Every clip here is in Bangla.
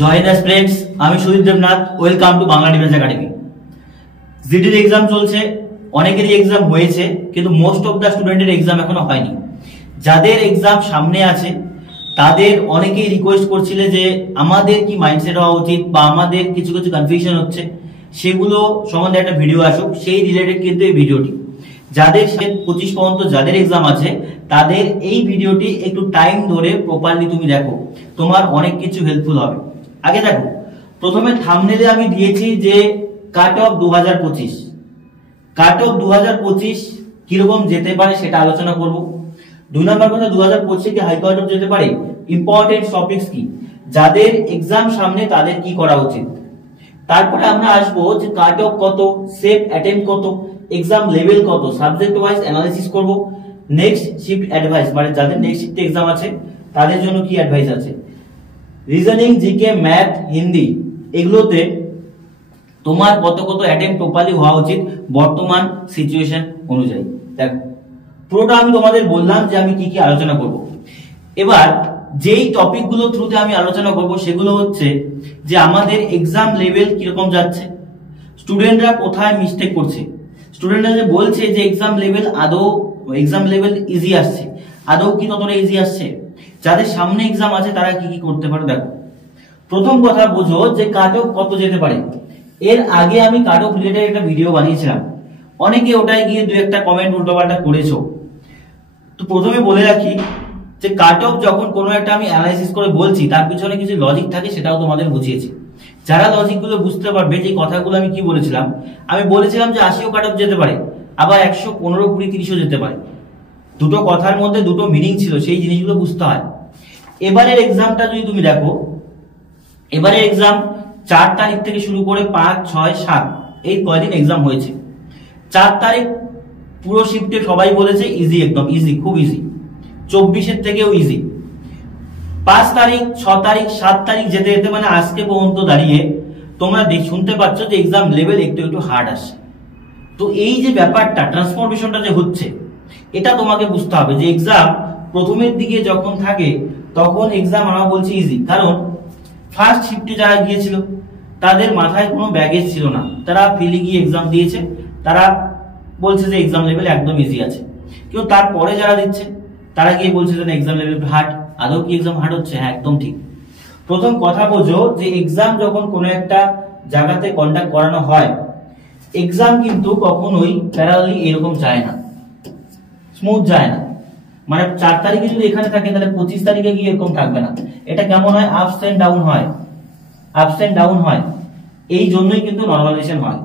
জয় দাস ফ্রেন্ডস, আমি Sudip Debnath. Welcome to Bangla defence academy. জিডির এক্সাম চলছে, অনেকেরই এক্সাম হয়েছে, কিন্তু মোস্ট অফ দা স্টুডেন্টের এক্সাম এখনো হয়নি। যাদের এক্সাম সামনে আছে তাদের অনেকেই রিকোয়েস্ট করছিলে যে আমাদের কি মাইন্ডসেট হওয়া উচিত বা আমাদের কিছু কিছু কনফিউশন হচ্ছে, সেগুলো সম্বন্ধে একটা ভিডিও আসুক। সেই রিলেটেড কিন্তু এই ভিডিওটি। যাদের 25 পর্যন্ত যাদের এক্সাম আছে তাদের এই ভিডিওটি একটু টাইম ধরে প্রপারলি তুমি দেখো, তোমার অনেক কিছু হেল্পফুল হবে। আগে দেখো, প্রথমে থাম্বনেলে আমি দিয়েছি যে কাট অফ 2025। কাট অফ 2025 কিরকম যেতে পারে সেটা আলোচনা করব। 2 নম্বর কথা, 2025 কি হাই কাট অফ যেতে পারে, ইম্পর্টেন্ট টপিকস কি, যাদের এক্সাম সামনে তাদের কি করা উচিত। তারপরে আমরা আসবো যে কাট অফ কত, সেফ অ্যাটেম্প কত, এক্সাম লেভেল কত, সাবজেক্ট ওয়াইজ অ্যানালিসিস করব। নেক্সট শিফট অ্যাডভাইস, মানে যাদের নেক্সট শিফটে এক্সাম আছে তাদের জন্য কি অ্যাডভাইস আছে। রিজনিং, জিকে, ম্যাথ, হিন্দি, এগুলোতে তোমার কত কত অ্যাটেম্প প্রপারলি হওয়া উচিত বর্তমান সিচুয়েশন অনুযায়ী। দেখো, পুরোটা আমি তোমাদের বললাম যে আমি কি কি আলোচনা করব। এবার যেই টপিকগুলো থ্রুতে আমি আলোচনা করব সেগুলো হচ্ছে যে আমাদের এক্সাম লেভেল কিরকম যাচ্ছে, স্টুডেন্টরা কোথায় মিস্টেক করছে, স্টুডেন্টরা যে বলছে যে এক্সাম লেভেল ইজি আসছে, আদৌ কি ততটা ইজি আসছে, যাদের সামনে এক্সাম আছে তারা কি কি করতে পারে। দেখো, প্রথম কথা বোঝো যে কাট অফ কত যেতে পারে। এর আগে আমি কাট অফ রিলেটেড একটা ভিডিও বানিয়েছিলাম, অনেকে ওটায় গিয়ে দু একটা কমেন্ট উল্টোপাল্টা করেছো। তো প্রথমে বলে রাখি যে কাট অফ যখন কোনো একটা আমি অ্যানালাইসিস করে বলছি তার পিছনে কিছু লজিক থাকে, সেটাও তোমাদের বুঝিয়েছি। যারা লজিক গুলো বুঝতে পারবে যে কথাগুলো আমি কি বলেছিলাম, আমি বলেছিলাম যে 80ও কাট অফ যেতে পারে, আবার 100, 15, 20, 30ও যেতে পারে। দুটো কথার মধ্যে দুটো মিনিং ছিল, সেই জিনিসগুলো বুঝতে হয়। এবারের এক্সামটা যদি তুমি দেখো, এবারের এক্সাম 4 তারিখ থেকে শুরু করে 5, 6, 7 এই কয়দিন এক্সাম হয়েছে। 4 তারিখ পুরো শিফটে সবাই বলেছে ইজি, একদম ইজি, খুব ইজি, 24-এর থেকেও ইজি। 5 তারিখ, 6 তারিখ, 7 তারিখ যেতে যেতে মানে আজকে পর্যন্ত দাঁড়িয়ে তোমরা শুনতে পাচ্ছ যে এক্সাম লেভেল একটু একটু হার্ড আসছে। তো এই যে ব্যাপারটা, ট্রান্সফরমেশনটা যে হচ্ছে, এটা তোমাকে বুঝতে হবে যে এক্সাম প্রথমের দিকে যখন থাকে তখন এক্সাম আমরা বলছি ইজি, কারণ ফার্স্ট শিফটে যারা গিয়েছিল তাদের মাথায় কোনো ব্যাগেজ ছিল না, তারা ফেলে গিয়ে এক্সাম দিয়েছে, তারা বলছে যে এক্সাম লেভেল একদম ইজি আছে। কিন্তু তারপরে যারা দিচ্ছে তারা গিয়ে বলছে যে এক্সাম লেভেল হার্ড। আদৌ কি এক্সাম হার্ড হচ্ছে? হ্যাঁ, একদম ঠিক। প্রথম কথা বোঝো যে এক্সাম যখন কোনো একটা জায়গাতে কন্ডাক্ট করানো হয়, এক্সাম কিন্তু কখনোই প্যারালালি এরকম যায় না, স্মুথ যায় না। মানে 4 তারিখে যদি এখানে থাকে তাহলে 25 তারিখে গিয়ে এরকম থাকবে না। এটা কেমন হয়, আপস এন্ড ডাউন হয়, আপস এন্ড ডাউন হয়। এই জন্যই কিন্তু নরমালাইজেশন হয়।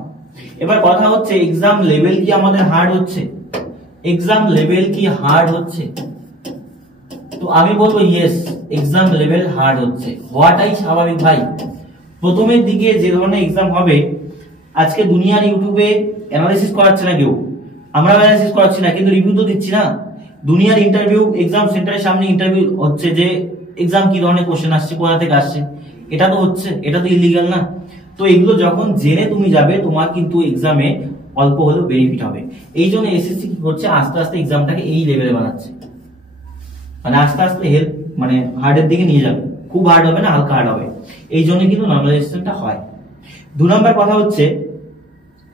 এবার কথা হচ্ছে এক্সাম লেভেল কি আমাদের হার্ড হচ্ছে, এক্সাম লেভেল কি হার্ড হচ্ছে? তো আমি বলবো ইয়েস, এক্সাম লেভেল হার্ড হচ্ছে, হওয়াটাই স্বাভাবিক ভাই। প্রথমের দিকে যে ধরনের এক্সাম হবে, আজকে দুনিয়ার ইউটিউবে অ্যানালাইসিস করাচ্ছে না কেউ, আমরা অ্যানালাইসিস করাচ্ছি না, কিন্তু রিভিউ তো দিচ্ছি না। দুনিয়ার ইন্টারভিউ, এক্সাম সেন্টারের সামনে ইন্টারভিউ হচ্ছে যে এক্সাম কি ধরনের কোশ্চেন আসছে, কোথা থেকে আসছে, এটা তো হচ্ছে, এটা তো ইলিগাল না। তো এগুলো যখন জেনে তুমি যাবে, তোমার কিন্তু এক্সামে অল্প হলেও বেনিফিট হবে। এই জন্য এসএসসি কি করছে, আস্তে আস্তে এক্সামটাকে এই লেভেলে বানাচ্ছে, মানে আস্তে আস্তে হেল্প, মানে হার্ডের দিকে নিয়ে যাবে। খুব হার্ড হবে না, হালকা হার্ড হবে। এই জন্য কিন্তু নরমালাইজেশনটা হয়। 2 নম্বর কথা হচ্ছে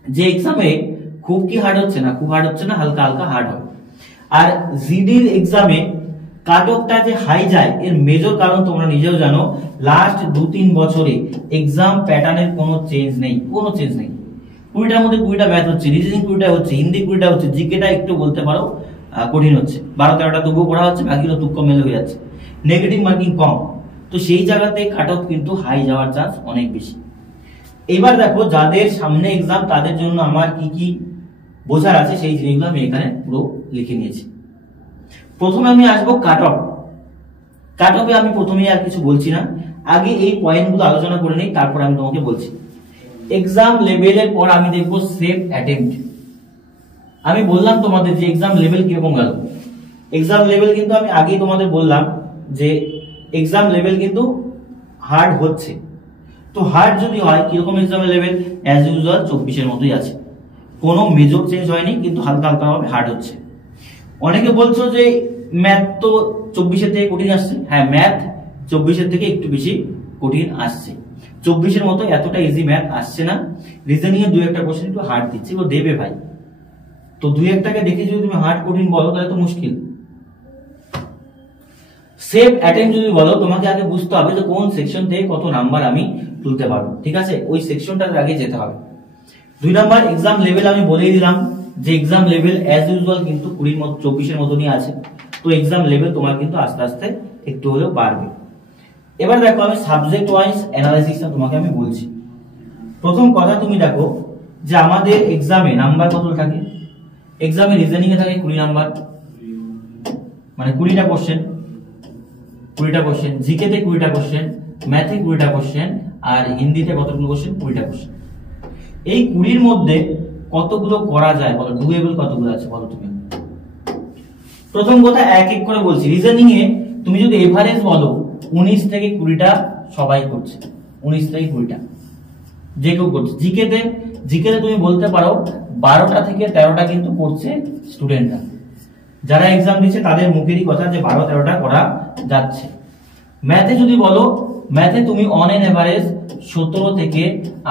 যে এক্সামে খুব কি হার্ড হচ্ছে না, খুব হার্ড হচ্ছে না, হালকা হালকা হার্ড হবে। আর জিডির এক্সামে কাট অফটা যে হাই যায়, এর মেজর কারণ তোমরা নিজেও জানো, লাস্ট 2-3 বছরে এক্সাম প্যাটার্নের কোনো চেঞ্জ নেই, কোনো চেঞ্জ নেই। 20টার মধ্যে 20টা ম্যাথ হচ্ছে, রিজনিং 20টা হচ্ছে, হিন্দি 20টা হচ্ছে, জিকেটা একটু বলতে পারো কঠিন হচ্ছে, 12-13টা তবুও পড়া হচ্ছে, বাকিগুলো তুক্ক মেলে হয়ে যাচ্ছে, নেগেটিভ মার্কিং কম। তো সেই জায়গাতে কাট অফ কিন্তু হাই যাওয়ার চান্স অনেক বেশি। এবার দেখো, যাদের সামনে এক্সাম তাদের জন্য আমার কি কি বোঝার আছে সেই জিনিসগুলো আমি এখানে পুরো লিখে নিয়েছি। প্রথমে আমি আসবো কাট অফ। কাট অফে আমি প্রথমেই আর কিছু বলছি না, আগে এই পয়েন্টগুলো আলোচনা করে নেই, তারপর আমি তোমাকে বলছি। এক্সাম লেভেলের পর আমি দেখবো সেফ অ্যাটেম্পট। আমি বললাম তোমাদের যে এক্সাম লেভেল কিরকম গেল। এক্সাম লেভেল কিন্তু আমি আগেই তোমাদের বললাম যে এক্সাম লেভেল কিন্তু হার্ড হচ্ছে। তো হার্ড যদি হয়, কিরকম এক্সাম লেভেল, অ্যাজ ইউজুয়াল 24-এর মতোই আছে, কোনো মেজর চেঞ্জ হয়নি, কিন্তু হালকা হালকা ভাবে হার্ড হচ্ছে। অনেকে বলছো যে ম্যাথ তো 24-এর থেকে কঠিন আসছে। হ্যাঁ, ম্যাথ 24-এর থেকে একটু বেশি কঠিন আসছে। 24-এর মতো এতটা ইজি ম্যাথ আসছে না। রিজনিং এর 2-একটা কোশ্চেন একটু হার্ড দিচ্ছি, ও দেবে ভাই। তো 2-একটাকে দেখে যদি তুমি হার্ড কঠিন বলো তাহলে তো মুশকিল। সেভ অ্যাটেম্প যদি বলো, তোমাকে আগে বুঝতে হবে যে কোন সেকশন থেকে কত নাম্বার আমি তুলতে পারবো, ঠিক আছে? ওই সেকশনটার আগে যেতে হবে। 2 নাম্বার এক্সাম লেভেল আমি বলেই দিলাম যে এক্সাম লেভেল অ্যাজ ইউজুয়াল কিন্তু 24-এর মতনই আছে। তো এক্সাম লেভেল তোমার কিন্তু আস্তে আস্তে একটু হলেও বাড়বে। এবার দেখো আমি সাবজেক্ট ওয়াইজ অ্যানালাইসিসটা তোমাকে আমি বলছি। প্রথম কথা তুমি দেখো যে আমাদের এক্সামে নাম্বার কত থাকে। এক্সামে রিজনিং এ থাকে 20 নাম্বার, মানে 20টা কোশ্চেন, 20টা কোশ্চেন, জিকে তে 20টা কোশ্চেন, ম্যাথে 20টা কোশ্চেন, আর হিন্দিতে কতগুলো কোশ্চেন? 20টা কোশ্চেন। এই 20-র মধ্যে কতগুলো করা যায় বলো? ডুয়েবল কতগুলো আছে বলো তুমি? প্রথম কথা এক এক করে বলছি। রিজনিং এ তুমি যদি এভারেজ বলো 19 থেকে 20টা সবাই করছে, 19 থেকে 20টা যে কেউ করছে। জিকেতে তুমি বলতে পারো 12টা থেকে 13টা কিন্তু করছে স্টুডেন্টরা, যারা এক্সাম দিচ্ছে তাদের মুখেরই কথা যে 12-13টা করা যাচ্ছে। ম্যাথে যদি বলো, ম্যাথে তুমি অন এন এভারেজ 17 থেকে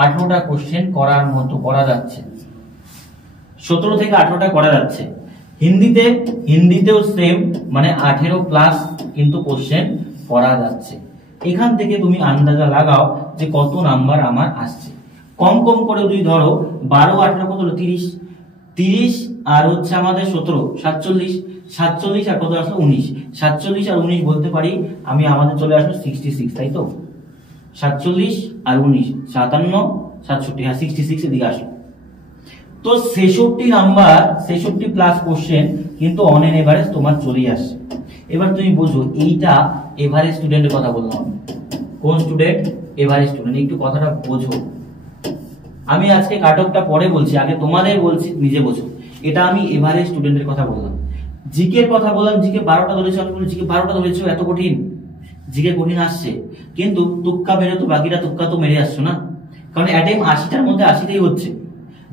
18টা কোশ্চেন করার মতো করা যাচ্ছে, 17 থেকে 18টা করা যাচ্ছে। হিন্দিতেও সেম, মানে 18+ কিন্তু কোশ্চেন করা যাচ্ছে। এখান থেকে তুমি আন্দাজা লাগাও যে কত নাম্বার আমার আসছে। কম কম করে যদি ধরো 12 18 কত হলো? 30 আর হচ্ছে আমাদের 17 47 আর কত আসলো? 19। 47 আর 19 বলতে পারি আমি, আমাদের চলে আসলো 66, তাই তো? 47 আর 19 57 67, হ্যাঁ 66 এদিকে আসলো। তো 66 নাম্বার, 66+ কোশ্চেন কিন্তু অন এন এভারেজ তোমার চলেই আসছে। এবার তুমি বুঝো এইটা এভারেজ স্টুডেন্টের কথা বললাম। কোন স্টুডেন্ট? Average student. একটু কথাটা বোঝো। আমি আজকে কাট অফটা পরে বলছি, আগে তোমাদের বলছি, নিজে বোঝো। এটা আমি এভারেজ স্টুডেন্টের কথা বললাম। জিকের কথা বললাম, জিকে 12টা ধরেছো, আমি বলি জিকে 12টা ধরেছো, এত কঠিন? জিকে কঠিন আসছে, কিন্তু তুক্কা মেরে তো বাকিটা তুক্কা তো মেরে আসছো না, কারণ অ্যাটেম্প 80টার মধ্যে 80টাই হচ্ছে।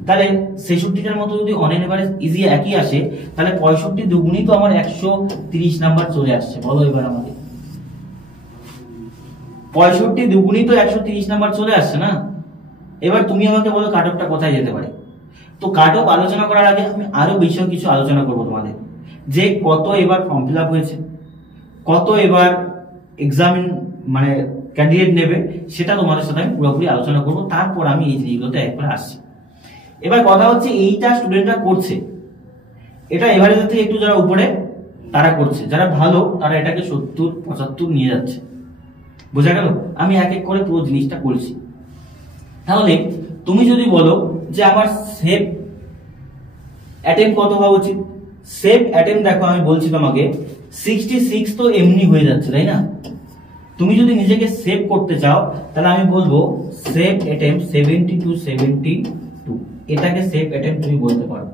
তাহলে 66টার মতো যদি অন এন এভারেজ ইজি একই আসে, তাহলে 65 দুগুণই তো আমার 130 নাম্বার চলে আসছে। বলো এবার আমাকে, 65 দুগুণই তো 130 নাম্বার চলে আসছে না? এবার তুমি আমাকে বলো কাট অফটা কোথায় যেতে পারে? তো কাট অফ আলোচনা করার আগে আমি আরো বেশি কিছু আলোচনা করবো তোমাদের, যে কত এবার ফর্ম ফিল আপ হয়েছে, কত এবার এক্সাম মানে ক্যান্ডিডেট নেবে, সেটা তোমাদের সাথে আমি পুরোপুরি আলোচনা করবো। তারপর আমি এই জিনিসগুলোতে একবার আসছি। এবার কথা হচ্ছে এইটা স্টুডেন্টরা করছে, এটা এভারেজের থেকে একটু যারা উপরে তারা করছে, যারা ভালো তারা এটাকে 70-75 নিয়ে যাচ্ছে। বোঝা গেল? আমি এক এক করে পুরো জিনিসটা করছি। তাহলে তুমি যদি বলো যে আমার সেভ অ্যাটেম্প কত হওয়া উচিত, সেভ অ্যাটেম্প দেখো আমি বলছি তোমাকে 66 তো এমনি হয়ে যাচ্ছে, তাই না? তুমি যদি নিজেকে সেভ করতে চাও তাহলে আমি বলবো সেভ অ্যাটেম্প 70-72, এটাকে সেভ অ্যাটেম্প তুমি বলতে পারো।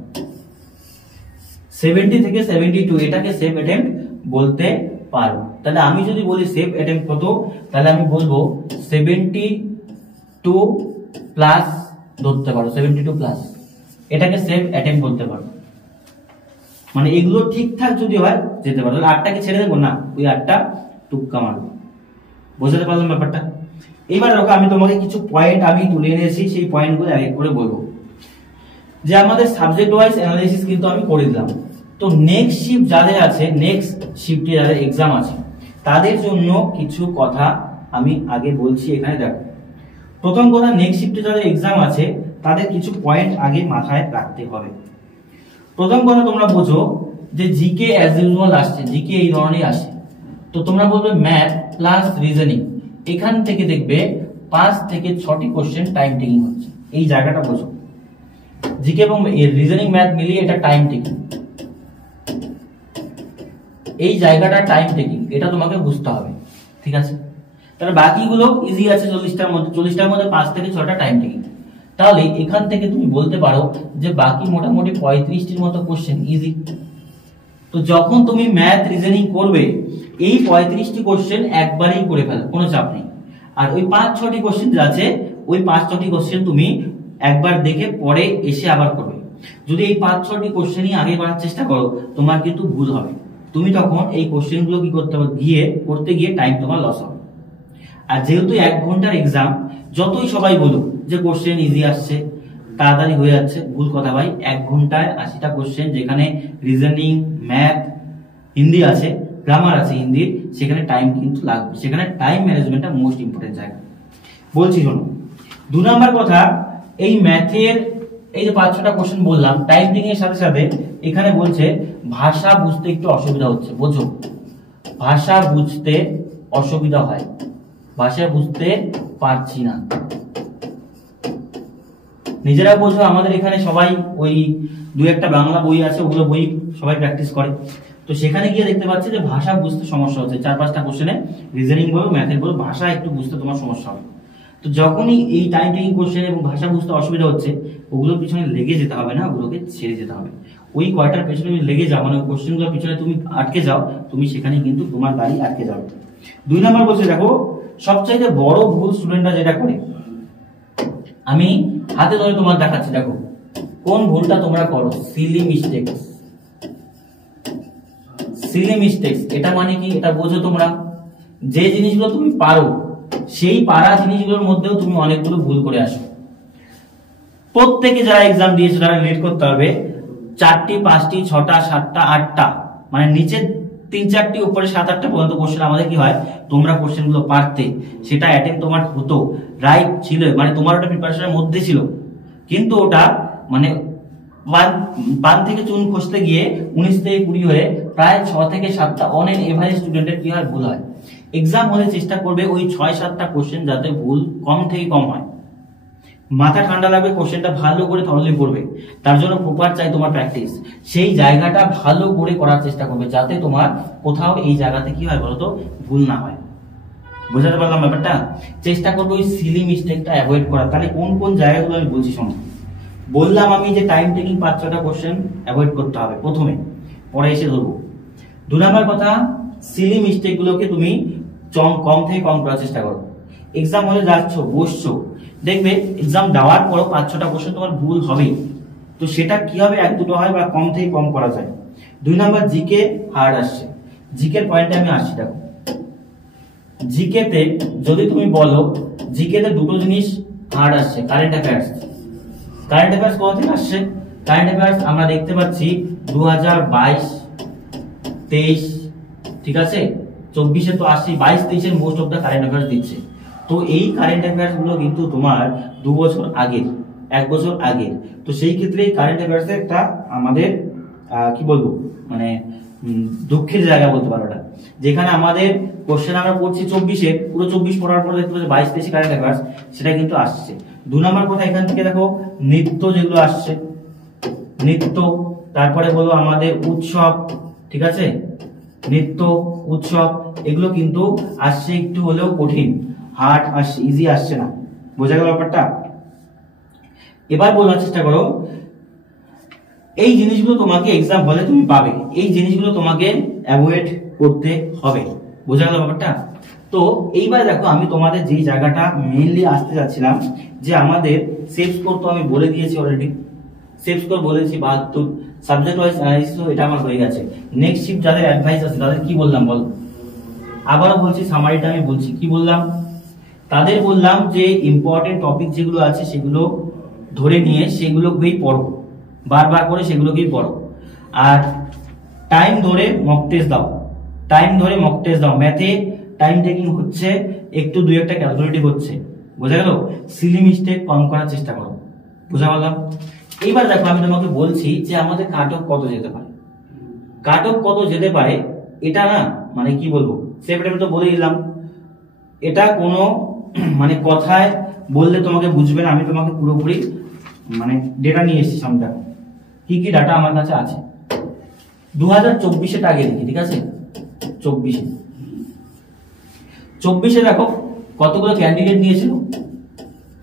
70 থেকে 72 এটাকে সেভ অ্যাটেম্প বলতে পারো। তাহলে আমি যদি বলি সেভ অ্যাটেম্প কত, তাহলে আমি বলবো 72+ ধরতে পারো, 72+, এটাকে সেভ অ্যাটেম্প বলতে পারো। মানে এগুলো ঠিকঠাক যদি হয় যেতে পারো। তাহলে 8টাকে ছেড়ে দেবো না, ওই 8টা টুক্কা মারবো। বুঝতে পারলাম ব্যাপারটা? এইবার দেখো আমি তোমাকে কিছু পয়েন্ট আমি তুলে এনেছি, সেই পয়েন্টগুলো এক এক করে বলবো। যে আমাদের সাবজেক্ট ওয়াইজ অ্যানালাইসিস কিন্তু আমি করে দিলাম। তো নেক্সট শিফট যাদের আছে, নেক্সট শিফটে যাদের এক্সাম আছে, তাদের জন্য কিছু কথা আমি আগে বলছি এখানে। দেখো প্রথম কথা, নেক্সট শিফটে যাদের এক্সাম আছে তাদের কিছু পয়েন্ট আগে মাথায় রাখতে হবে। প্রথম কথা তোমরা বোঝো যে জিকে অ্যাজ ইউজুয়াল আসছে, জিকে এই ধরনের আসে। তো তোমরা বলবে ম্যাথ প্লাস রিজনিং, এখান থেকে দেখবে 5 থেকে 6টি কোশ্চেন টাইম টেকিং হচ্ছে। এই জায়গাটা বোঝো, জিকে এবং রিজনিং ম্যাথ মিলিয়ে এটা টাইম টেকিং, এই জায়গাটা টাইম টেকিং, এটা তোমাকে বুঝতে হবে, ঠিক আছে? তাহলে বাকিগুলো ইজি আছে, 40টার মধ্যে 5 থেকে 6টা টাইম টেকিং। তাহলে এখান থেকে তুমি বলতে পারো যে বাকি মোটামুটি 35টির মতো কোশ্চেন ইজি। তো যখন তুমি ম্যাথ রিজনিং করবে, এই 35টি কোশ্চেন একবারেই করে ফেলো, কোনো চাপ নেই। আর ওই 5-6টি কোশ্চেন আছে, ওই 5-6টি কোশ্চেন তুমি একবার দেখে পরে এসে আবার করবে। যদি এই 5-6টি কোশ্চেনই আগে করার চেষ্টা করো, তোমার কিন্তু ভুল হবে। তুমি তখন এই কোশ্চেনগুলো কি করতে হবে, করতে গিয়ে টাইম তোমার লস হবে। আর যেহেতু 1 ঘন্টার এক্সাম, যতই সবাই বলুক যে কোশ্চেন ইজি আসছে, তাড়াতাড়ি হয়ে যাচ্ছে, ভুল কথা ভাই। 1 ঘন্টায় 80টা কোশ্চেন, যেখানে রিজনিং, ম্যাথ, হিন্দি আছে, গ্রামার আছে হিন্দির, সেখানে টাইম কিন্তু লাগবে। সেখানে টাইম ম্যানেজমেন্টটা মোস্ট ইম্পর্টেন্ট জায়গা। বলছি শোনো, 2 নাম্বার কথা, এই ম্যাথের এই যে 5-6টা কোশ্চেন বললাম, টাইপিং এর সাথে সাথে এখানে বলছে ভাষা বুঝতে একটু অসুবিধা হচ্ছে। বোঝো, ভাষা বুঝতে অসুবিধা হয়, ভাষা বুঝতে পারছি না। নিজেরা বোঝো, আমাদের এখানে সবাই ওই 2-1টা বাংলা বই আছে, ওগুলো বই সবাই প্র্যাকটিস করে। তো সেখানে গিয়ে দেখতে পাচ্ছি যে ভাষা বুঝতে সমস্যা হচ্ছে। 4-5টা কোশ্চেনে, রিজনিং বলো, ম্যাথের বলো, ভাষা একটু বুঝতে তোমার সমস্যা হবে। তো যখনই এই টাইম টেকিং কোশ্চেন এবং ভাষা বুঝতে অসুবিধা হচ্ছে, ওগুলোর পিছনে লেগে যেতে হবে না, ওগুলোকে ছেড়ে যেতে হবে। ওই কয়টার পেছনে লেগে যাও, মানে কোশ্চেনগুলোর পিছনে তুমি আটকে যাও, তুমি সেখানে কিন্তু তোমার গাড়ি আটকে যাবে। 2 নাম্বার বলছে, দেখো সবচাইতে বড় ভুল স্টুডেন্টরা যেটা করে, আমি হাতে ধরে তোমার দেখাচ্ছি, দেখো কোন ভুলটা তোমরা করো। Seely mistakes. সিলি মিস্টেকস এটা মানে কি, এটা বোঝো তোমরা, যে জিনিসগুলো তুমি পারো, সেই পারা জিনিসগুলোর মধ্যেও তুমি অনেকগুলো ভুল করে আসো। প্রত্যেকে যারা এক্সাম দিয়েছে তারা রিলেট করতে হবে, 4টি, 5টি, 6টা, 7টা, 8টা, মানে নিচে 3-4টি, উপরে 7-8টা পর্যন্ত কোশ্চেন আমাদের কি হয়, তোমরা কোশ্চেন গুলো পারতে, সেটা অ্যাটেম্প তোমার হতো, রাইট ছিল, মানে তোমার ওটা প্রিপারেশনের মধ্যে ছিল। কিন্তু ওটা মানে পান থেকে চুন খসতে গিয়ে 19 থেকে 20 হয়ে প্রায় 6 থেকে 7টা অন এন এভারেজ স্টুডেন্টের কি হয়, ভুল হয়। এক্সাম হলে চেষ্টা করবে ওই 6-7টা কোশ্চেন যাতে ভুল কম থেকে কম হয়। মাথা ঠান্ডা লাগবে, কোশ্চেনটা ভালো করে থরলি পড়বে, তার জন্য প্রপার চাই তোমার প্র্যাকটিস। সেই জায়গাটা ভালো করে করার চেষ্টা করবে, যাতে তোমার কোথাও এই জায়গাতে কি হয় বলতো, ভুল না হয়। বোঝাতে পারলাম ব্যাপারটা? চেষ্টা করবো ওই সিলি মিস্টেকটা অ্যাভয়েড করার। তাহলে কোন কোন জায়গাগুলো আমি বলছি শোনো। বললাম আমি যে টাইম টেকিং 5-6টা কোশ্চেন অ্যাভয়েড করতে হবে প্রথমে, পরে এসে ধরবো। 2 নাম্বার কথা, সিলি মিস্টেক গুলোকে তুমি কম থেকে কম করার চেষ্টা করো। এক্সাম হলে যাচ্ছ, বসছো, দেখবে এক্সাম দেওয়ার পরও 5-6টা কোশ্চেন তোমার ভুল হবে। তো সেটা কি হবে, 1-2টো হয় বা কম থেকে কম করা যায়। 2 নাম্বার, জিকে হার্ড আসছে। জিকের পয়েন্টে আমি আসছি, দেখো জিকেতে যদি তুমি বলো, জিকেতে 2টো জিনিস হার্ড আসছে। Current affairs. কারেন্ট অ্যাফেয়ার্স কত থেকে আসছে? কারেন্ট অ্যাফেয়ার্স আমরা দেখতে পাচ্ছি 2022, 23, ঠিক আছে, 24-এ তো আসছে, 22-23-এর most of the current affairs দিচ্ছে। তো এই কারেন্ট অ্যাফেয়ার্স গুলো কিন্তু তোমার 2 বছর আগের, 1 বছর আগের। তো সেই ক্ষেত্রে এই কারেন্ট অ্যাফেয়ার্স একটা আমাদের কি বলবো, মানে দুঃখের জায়গা বলতে পারো এটা, যেখানে আমাদের কোশ্চেন আমরা পড়ছি 24-এর, পুরো 24 পড়ার পর দেখতে পাচ্ছি 22-23 কারেন্ট অ্যাফেয়ার্স, সেটা কিন্তু আসছে। 2 নম্বর কথা, এখান থেকে দেখো নৃত্য যেগুলো আসছে, নৃত্য, তারপরে বলো আমাদের উৎসব, ঠিক আছে, নৃত্য, উৎসব, এগুলো কিন্তু আসছে একটু হলেও কঠিন, হার্ড আসছে, ইজি আসছে না। বোঝা গেল ব্যাপারটা? এবার বলার চেষ্টা করো, এই জিনিসগুলো তোমাকে এক্সাম হলে তুমি পাবে, এই জিনিসগুলো তোমাকে অ্যাভয়েড করতে হবে। বোঝা গেল ব্যাপারটা? তো এইবার দেখো, আমি তোমাদের যেই জায়গাটা মেইনলি আসতে যাচ্ছিলাম, যে আমাদের সেফ স্কোর তো আমি বলে দিয়েছি অলরেডি, সেফ স্কোর বলেছি 72, সাবজেক্ট ওয়াইজ অ্যানালিসিস এটা আমার হয়ে গেছে। নেক্সট শিফট যাদের অ্যাডভাইস আছে তাদের কি বললাম বল, আবারও বলছি, সামারিটা আমি বলছি, কি বললাম তাদের, বললাম যে ইম্পর্টেন্ট টপিক যেগুলো আছে সেগুলো ধরে নিয়ে সেগুলোকেই পড়ো, বারবার করে সেগুলোকেই পড়ো, আর টাইম ধরে মক টেস্ট দাও, টাইম ধরে মক টেস্ট দাও। ম্যাথে টাইম টেকিং হচ্ছে, একটু 2-1টা ক্যালকুলেটিভ হচ্ছে, বোঝা গেল? সিলি মিস্টেক কম করার চেষ্টা করো। বুঝা পারলাম? এইবার দেখো, আমি তোমাকে বলছি যে আমাদের কাট অফ কত যেতে পারে। কাট অফ কত যেতে পারে এটা না, মানে কি বলবো, সেটা আমি তো বলে দিলাম, এটা কোনো মানে কথায় বললে তোমাকে বুঝবে না, আমি তোমাকে পুরোপুরি মানে ডেটা নিয়ে এসেছি সামনে। কি কি ডাটা আমার কাছে আছে 2024-এর আগে দেখি, ঠিক আছে, 24-এ দেখো কতগুলো ক্যান্ডিডেট নিয়েছিল,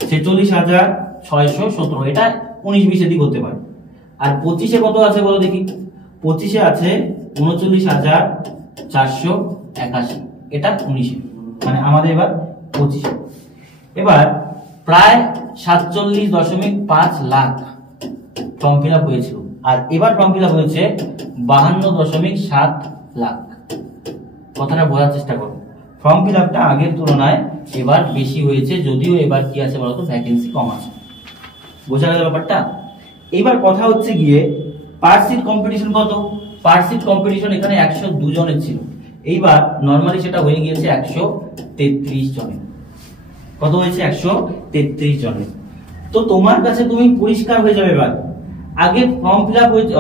46,617, এটা 19-20 দিক হতে পারে। আর 25-এ কত আছে বলো দেখি, 25-এ আছে 39,481, এটা 19-এ, মানে আমাদের এবার 25-এ। এবার প্রায় 47.5 লাখ ফর্ম ফিল আপ হয়েছিল, আর এবার ফর্ম ফিল আপ হয়েছে 52.7 লাখ। কথাটা বোঝার চেষ্টা করো, ফর্ম ফিল আপটা আগের তুলনায় এবার বেশি হয়েছে, যদিও এবার কি আছে বলতো, ভ্যাকেন্সি কম আছে। বোঝা গেল ব্যাপারটা? এবার কথা হচ্ছে গিয়ে পার সিট কম্পিটিশন কত? পার সিট কম্পিটিশন এখানে 102 জনের ছিল, এইবার নরমালি সেটা হয়ে গিয়েছে 133 জনের। কত হয়েছে? 133 জনের। তো তোমার কাছে তুমি পরিষ্কার হয়ে যাবে। এবার আগে ফর্ম ফিল আপ হয়েছে,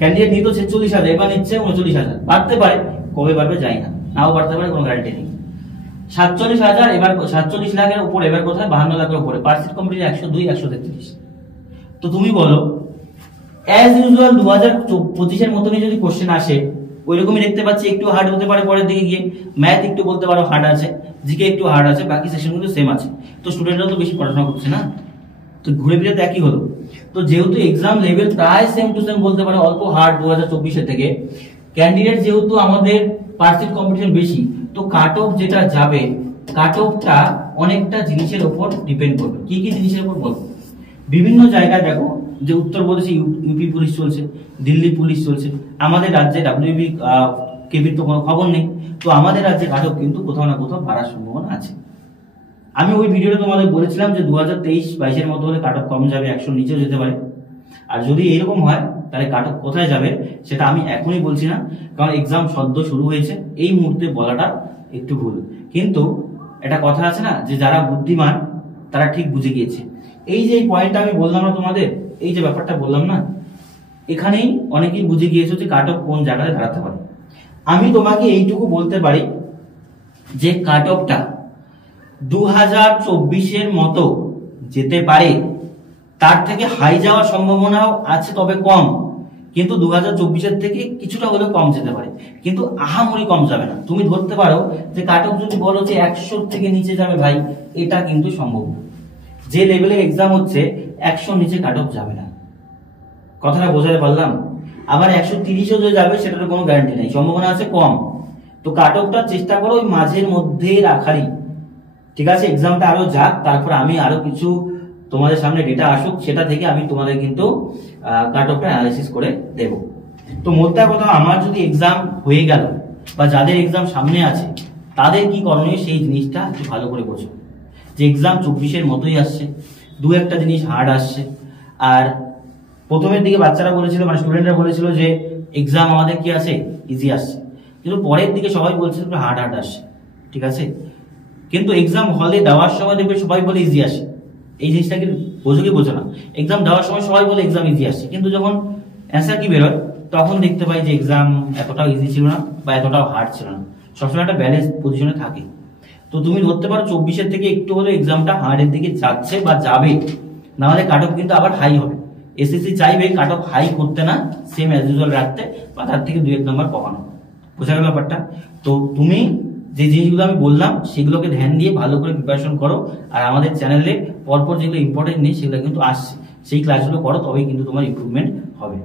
ক্যান্ডিডেট নিত 46,000, এবার নিচ্ছে 39,000। বাড়তে পারে, কবে বাড়বে জানি না, নাও বাড়তে পারে, কোনো গ্যারান্টি নেই। 47,000, এবার 47 লাখের উপরে, এবার কোথায় 52 লাখের উপরে। পার সিট কম্পিটিশন 102, 133। তো তুমি বলো, অ্যাজ ইউজুয়াল 2025 মতনই যদি কোশ্চেন আসে, ওই রকমই দেখতে পাচ্ছি। একটু হার্ড হতে পারে পরের দিকে গিয়ে, ম্যাথ একটু বলতে পারো হার্ড আছে, জিকে একটু হার্ড আছে, বাকি সেশনগুলো সেম আছে। তো স্টুডেন্টরা তো বেশি পড়াশোনা করছে না, তো ঘুরে ফিরে তো একই হলো। তো যেহেতু এক্সাম লেভেল প্রায় সেম টু সেম বলতে পারো, অল্প হার্ড 2024 থেকে, ক্যান্ডিডেট যেহেতু আমাদের পার সিট কম্পিটিশন বেশি, তো কাট অফ যেটা যাবে, কাট অফটা অনেকটা জিনিসের উপর ডিপেন্ড করবে। কি কি জিনিসের উপর বলবো? বিভিন্ন জায়গায় দেখো, যে উত্তরপ্রদেশে ইউপি পুলিশ চলছে, দিল্লি পুলিশ চলছে, আমাদের রাজ্যে ডাব্লিউবি কেবির তো কোনো খবর নেই। তো আমাদের রাজ্যে কাট অফ কিন্তু কোথাও না কোথাও বাড়ার সম্ভাবনা আছে। আমি ওই ভিডিওতে তোমাদের বলেছিলাম যে 2023-22 মতো হলে কাট অফ কম যাবে, 100 নিচেও যেতে পারে। আর যদি এরকম হয় তাহলে কাট অফ কোথায় যাবে সেটা আমি এখনই বলছি না, কারণ এক্সাম সদ্য শুরু হয়েছে, এই মুহূর্তে বলাটা একটু ভুল। কিন্তু একটা কথা আছে না, যে যারা বুদ্ধিমান তারা ঠিক বুঝে গিয়েছে। এই যে এই পয়েন্টটা আমি বললাম না তোমাদের, এই যে ব্যাপারটা বললাম না, এখানেই অনেকেই বুঝে গিয়েছে যে কাট অফ কোন জায়গায় দাঁড়াতে পারে। আমি তোমাকে এইটুকু বলতে পারি যে কাট অফটা 2024 মতো যেতে পারে, তার থেকে হাই যাওয়ার সম্ভাবনাও আছে, তবে কম। কিন্তু 2024 থেকে কিছুটা হলেও কম যেতে পারে, কিন্তু আহামরি কম যাবে না। তুমি ধরতে পারো যে কাট অফ যদি বলো যে 100 থেকে নিচে যাবে ভাই, এটা কিন্তু সম্ভব না। যে লেভেলের এক্সাম হচ্ছে 100 নিচে কাট অফ যাবে না। কথাটা বোঝাতে পারলাম? আবার 130ও যে যাবে সেটার কোনো গ্যারান্টি নেই, সম্ভাবনা আছে কম। তো কাট অফটা চেষ্টা করো ওই মাঝের মধ্যে রাখারই, ঠিক আছে? এক্সামটা আরো যাক, তারপর আমি আরো কিছু তোমাদের সামনে ডেটা আসুক, সেটা থেকে আমি তোমাদের কিন্তু কাট অফটা অ্যানালাইসিস করে দেব। তো মোদ্দা কথা, আমার যদি এক্সাম হয়ে গেল বা যাদের এক্সাম সামনে আছে তাদের কি করণীয় সেই জিনিসটা একটু ভালো করে বোঝো। যে এক্সাম 24-এর মতোই আসছে, দু একটা জিনিস হার্ড আসছে। আর প্রথমের দিকে বাচ্চারা বলেছিল, মানে স্টুডেন্টরা বলেছিল যে এক্সাম আমাদের কি আছে, ইজি আসছে, কিন্তু পরের দিকে সবাই বলছে হার্ড হার্ড আসছে, ঠিক আছে? কিন্তু এক্সাম হলে দেওয়ার সময় দেখবে সবাই বলে ইজি আসে। এই জিনিসটা কি বোঝো কি বোঝো না? এক্সাম দেওয়ার সময় সবাই বলে এক্সাম ইজি আসছে, কিন্তু যখন অ্যান্সার কি বেরোয় তখন দেখতে পাই যে এক্সাম এতটাও ইজি ছিল না বা এতটাও হার্ড ছিল না। সবসময় একটা ব্যালেন্স পজিশনে থাকে। তো তুমি ধরতে পারো 24-এর থেকে একটু হলে এক্সামটা হার্ডের দিকে যাচ্ছে বা যাবে, না হলে কাট অফ কিন্তু আবার হাই হবে। এসএসসি চাইবে কাট অফ হাই করতে না, সেম অ্যাজ ইউজুয়াল রাখতে, বা তার থেকে 2-1 নম্বর কমানো। বোঝা গেল ব্যাপারটা? তো তুমি যে জিনিসগুলো আমি বললাম সেগুলোকে ধ্যান দিয়ে ভালো করে প্রিপারেশন করো। আর আমাদের চ্যানেলে পরপর যেগুলো ইম্পর্টেন্ট নেই সেগুলো কিন্তু আসছে, সেই ক্লাসগুলো করো, তবেই কিন্তু তোমার ইমপ্রুভমেন্ট হবে।